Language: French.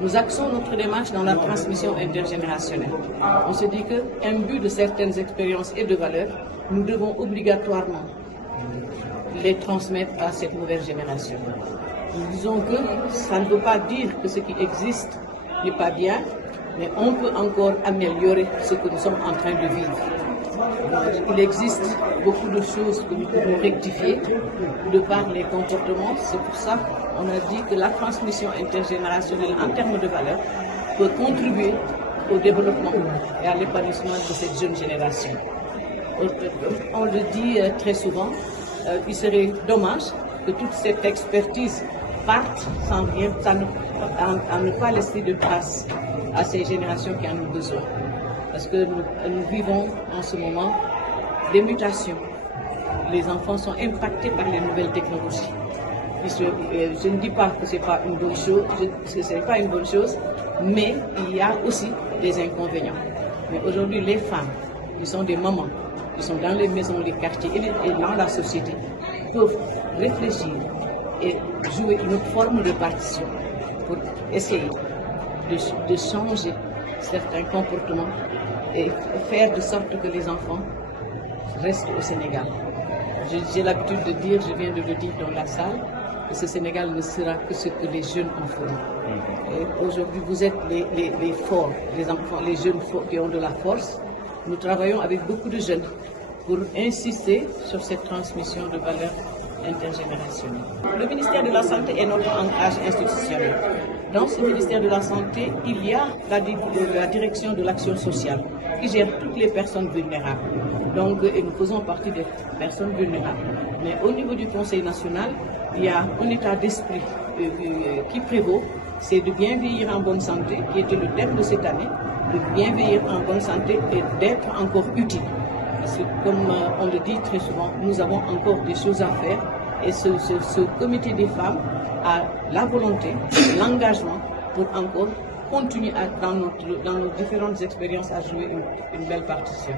Nous axons notre démarche dans la transmission intergénérationnelle. On se dit qu'imbu de certaines expériences et de valeurs, nous devons obligatoirement les transmettre à cette nouvelle génération. Nous disons que ça ne veut pas dire que ce qui existe n'est pas bien, mais on peut encore améliorer ce que nous sommes en train de vivre. Il existe beaucoup de choses que nous pouvons rectifier de par les comportements. C'est pour ça qu'on a dit que la transmission intergénérationnelle en termes de valeurs peut contribuer au développement et à l'épanouissement de cette jeune génération. On le dit très souvent, il serait dommage que toute cette expertise parte sans rien, à ne pas laisser de traces à ces générations qui en ont besoin. Parce que nous vivons en ce moment des mutations. Les enfants sont impactés par les nouvelles technologies. Je ne dis pas que ce n'est pas une bonne chose, mais il y a aussi des inconvénients. Mais aujourd'hui, les femmes qui sont des mamans, qui sont dans les maisons, les quartiers et dans la société, peuvent réfléchir et jouer une forme de partition pour essayer de changer certains comportements et faire de sorte que les enfants restent au Sénégal. J'ai l'habitude de dire, je viens de le dire dans la salle, que ce Sénégal ne sera que ce que les jeunes en feront. Aujourd'hui, vous êtes les forts, les enfants, les jeunes qui ont de la force. Nous travaillons avec beaucoup de jeunes pour insister sur cette transmission de valeurs intergénérationnelles. Le ministère de la Santé est notre ancrage institutionnel. Dans ce ministère de la Santé, il y a la direction de l'action sociale qui gère toutes les personnes vulnérables. Donc, et nous faisons partie des personnes vulnérables. Mais au niveau du Conseil national, il y a un état d'esprit qui prévaut, c'est de bien vieillir en bonne santé, qui était le thème de cette année, de bien vieillir en bonne santé et d'être encore utile. Parce que comme on le dit très souvent, nous avons encore des choses à faire et ce comité des femmes a la volonté, l'engagement pour encore continuer dans nos différentes expériences à jouer une belle partition.